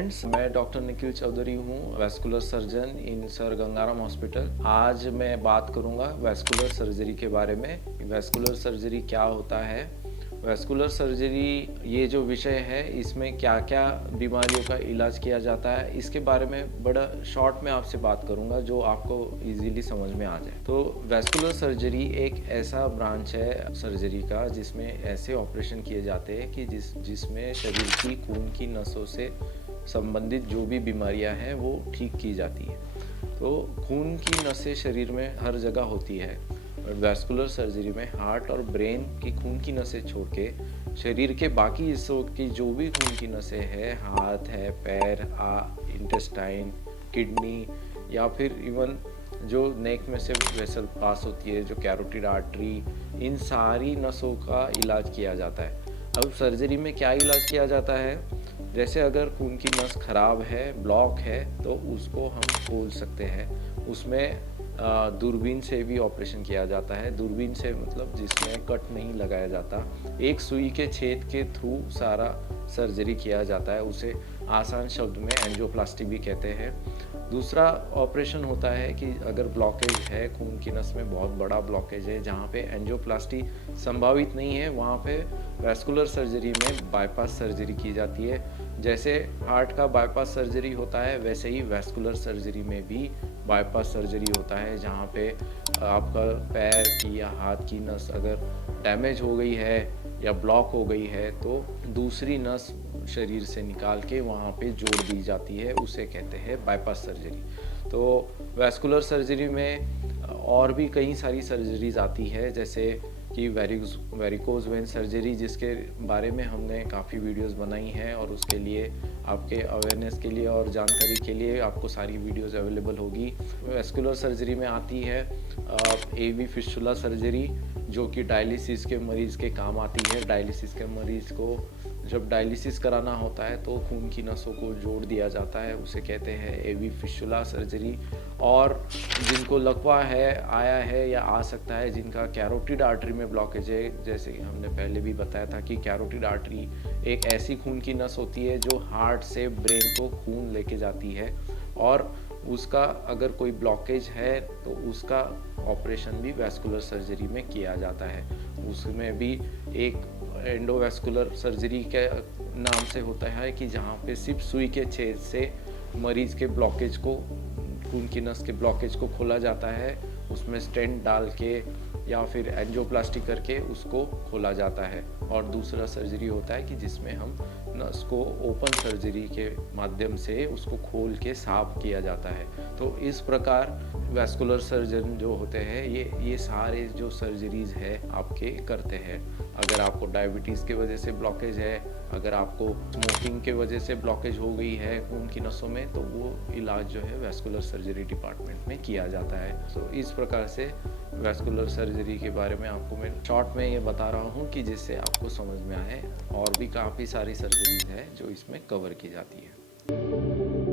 Friends, मैं doctor Nikhil Chaudhary हूँ, vascular surgeon इन sir Gangaram hospital. आज मैं बात करूँगा वैस्कुलर सर्जरी के बारे में। वैस्कुलर सर्जरी क्या होता है, वैस्कुलर सर्जरी ये जो विषय है इसमें क्या क्या बीमारियों का इलाज किया जाता है, इसके बारे में बड़ा शॉर्ट में आपसे बात करूंगा जो आपको इजीली समझ में आ जाए। तो वैस्कुलर सर्जरी एक ऐसा ब्रांच है सर्जरी का जिसमें ऐसे ऑपरेशन किए जाते हैं कि जिसमें शरीर की खून की नसों से संबंधित जो भी बीमारियां हैं वो ठीक की जाती है। तो खून की नसें शरीर में हर जगह होती है। वैस्कुलर सर्जरी में हार्ट और ब्रेन की खून की नसें छोड़ के शरीर के बाकी हिस्सों की जो भी खून की नसें हैं, हाथ है, पैर, इंटेस्टाइन, किडनी या फिर इवन जो नेक में से वेसल पास होती है, जो कैरोटिड आर्टरी, इन सारी नसों का इलाज किया जाता है। अब सर्जरी में क्या इलाज किया जाता है, जैसे अगर खून की नस खराब है, ब्लॉक है, तो उसको हम खोल सकते हैं। उसमें दूरबीन से भी ऑपरेशन किया जाता है। दूरबीन से मतलब जिसमें कट नहीं लगाया जाता, एक सुई के छेद के थ्रू सारा सर्जरी किया जाता है। उसे आसान शब्द में एंजियोप्लास्टी भी कहते हैं। दूसरा ऑपरेशन होता है कि अगर ब्लॉकेज है, खून की नस में बहुत बड़ा ब्लॉकेज है जहाँ पे एंजियोप्लास्टी संभावित नहीं है, वहाँ पे वैस्कुलर सर्जरी में बाईपास सर्जरी की जाती है। जैसे हार्ट का बाईपास सर्जरी होता है, वैसे ही वैस्कुलर सर्जरी में भी बाईपास सर्जरी होता है, जहाँ पे आपका पैर की या हाथ की नस अगर डैमेज हो गई है या ब्लॉक हो गई है तो दूसरी नस शरीर से निकाल के वहाँ पे जोड़ दी जाती है, उसे कहते हैं बाईपास सर्जरी। तो वैस्कुलर सर्जरी में और भी कई सारी सर्जरीज आती है, जैसे कि वेरिकोज वेन सर्जरी, जिसके बारे में हमने काफ़ी वीडियोस बनाई हैं और उसके लिए आपके अवेयरनेस के लिए और जानकारी के लिए आपको सारी वीडियोस अवेलेबल होगी। वैस्कुलर सर्जरी में आती है एवी फिस्टुला सर्जरी, जो कि डायलिसिस के मरीज़ के काम आती है। डायलिसिस के मरीज़ को जब डायलिसिस कराना होता है तो खून की नसों को जोड़ दिया जाता है, उसे कहते हैं एवी फिस्टुला सर्जरी। और जिनको लकवा है, आया है या आ सकता है, जिनका कैरोटिड आर्टरी में ब्लॉकेज है, जैसे कि हमने पहले भी बताया था कि कैरोटिड आर्टरी एक ऐसी खून की नस होती है जो हार्ट से ब्रेन को खून लेके जाती है, और उसका अगर कोई ब्लॉकेज है तो उसका ऑपरेशन भी वैस्कुलर सर्जरी में किया जाता है। उसमें भी एक एंडोवैस्कुलर सर्जरी के नाम से होता है कि जहाँ पे सिर्फ सुई के छेद से मरीज के ब्लॉकेज को, खून की नस के ब्लॉकेज को खोला जाता है, उसमें स्टेंट डाल के या फिर एंजियोप्लास्टी करके उसको खोला जाता है। और दूसरा सर्जरी होता है कि जिसमें हम नस को ओपन सर्जरी के माध्यम से उसको खोल के साफ किया जाता है। तो इस प्रकार वैस्कुलर सर्जन जो होते हैं ये सारे जो सर्जरीज है आपके करते हैं। अगर आपको डायबिटीज़ की वजह से ब्लॉकेज है, अगर आपको स्मोकिंग के वजह से ब्लॉकेज हो गई है खून की नसों में, तो वो इलाज जो है वैस्कुलर सर्जरी डिपार्टमेंट में किया जाता है। तो इस प्रकार से वैस्कुलर सर्जरी के बारे में आपको मैं शॉर्ट में ये बता रहा हूँ कि जिससे आपको समझ में आए। और भी काफ़ी सारी सर्जरीज है जो इसमें कवर की जाती है।